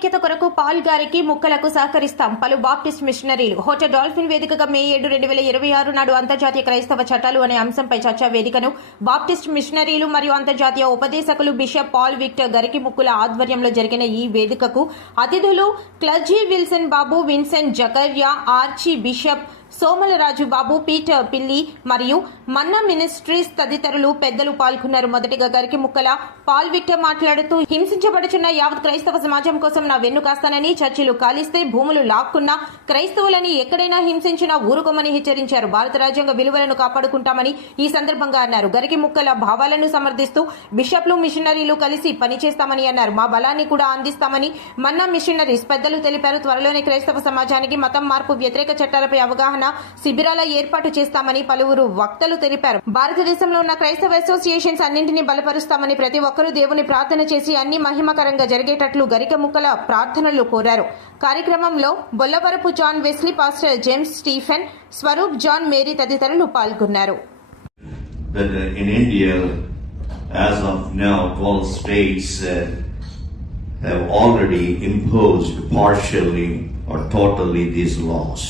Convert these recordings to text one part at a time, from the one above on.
ఐక్యత కొరకు పాల్ గారికి ముక్కలకు సహకరిస్తాం పలు బాప్టిస్ట్ మిషనరీలు. హోటల్ డాల్ఫిన్ వేదికగా మే 7, 2026 నాడు అంతర్జాతీయ క్రైస్తవ చట్టాలు అనే అంశంపై చర్చా వేదికను బాప్టిస్ట్ మిషనరీలు మరియు అంతర్జాతీయ ఉపదేశకులు బిషప్ పాల్ విక్టర్ గరికి ముక్కుల ఆధ్వర్యంలో జరిగిన ఈ వేదికకు అతిథులు క్లర్జీ విల్సన్ బాబు, విన్సెంట్ జకర్యా, ఆర్చి బిషప్ సోమలరాజు బాబు, పీటర్ పిల్లి మరియు మన్నా మినిస్ట్రీస్ తదితరులు పెద్దలు పాల్గొన్నారు. మొదటిగా గరికి ముక్కల పాల్ విక్టర్ మాట్లాడుతూ, హింసించబడుచున్న యావత్ క్రైస్తవ సమాజం కోసం నా వెన్ను కాస్తానని, చర్చిలు కాలిస్తే, భూములు లాక్కున్నా, క్రైస్తవులని ఎక్కడైనా హింసించినా ఊరుకోమని హెచ్చరించారు. భారత రాజ్యాంగ విలువలను కాపాడుకుంటామని ఈ సందర్భంగా అన్నారు. గరికి ముక్కల భావాలను సమర్థిస్తూ బిషప్లు, మిషనరీలు కలిసి పనిచేస్తామని అన్నారు. మా బలాన్ని కూడా అందిస్తామని మన్నా మిషనరీస్ పెద్దలు తెలిపారు. త్వరలోనే క్రైస్తవ సమాజానికి మతం మార్పు వ్యతిరేక చట్టాలపై అవగాహన శిబిరాల ఏర్పాటు చేస్తామని పలువురు వక్తలు తెలిపారు. భారతదేశంలో ఉన్న క్రైస్తవ అసోసియేషన్స్ అన్నింటినీ బలపరుస్తామని, ప్రతి ఒక్కరూ దేవుని ప్రార్థన చేసి అన్ని మహిమకరంగా జరిగేటట్లు గరిక ముక్కల ప్రార్థనలు కోరారు. కార్యక్రమంలో Bollavarapu John Wesley, pastor James Stephen, Swaroop John Mary తదితరులు పాల్గొన్నారు. In India, as of now, 12 states have already imposed partially or totally these laws.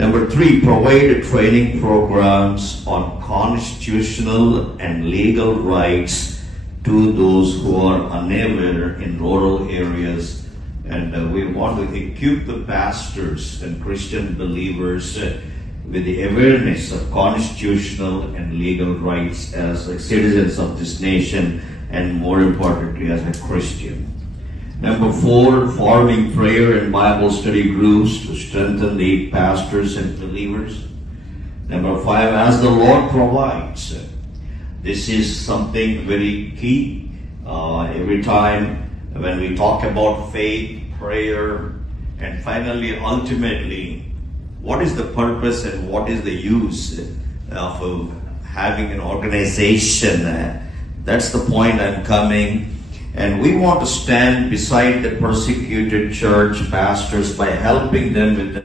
Number 3, provide training programs on constitutional and legal rights to those who are unaware in rural areas. And we want to equip the pastors and Christian believers with the awareness of constitutional and legal rights as citizens of this nation, and more importantly as a Christian. Number 4, forming prayer and Bible study groups to strengthen the pastors and believers. Number 5, as the Lord provides. This is something very key. Every time when we talk about faith, prayer, and finally, ultimately, what is the purpose and what is the use of having an organization? That's the point I'm coming. And we want to stand beside the persecuted church pastors by helping them with the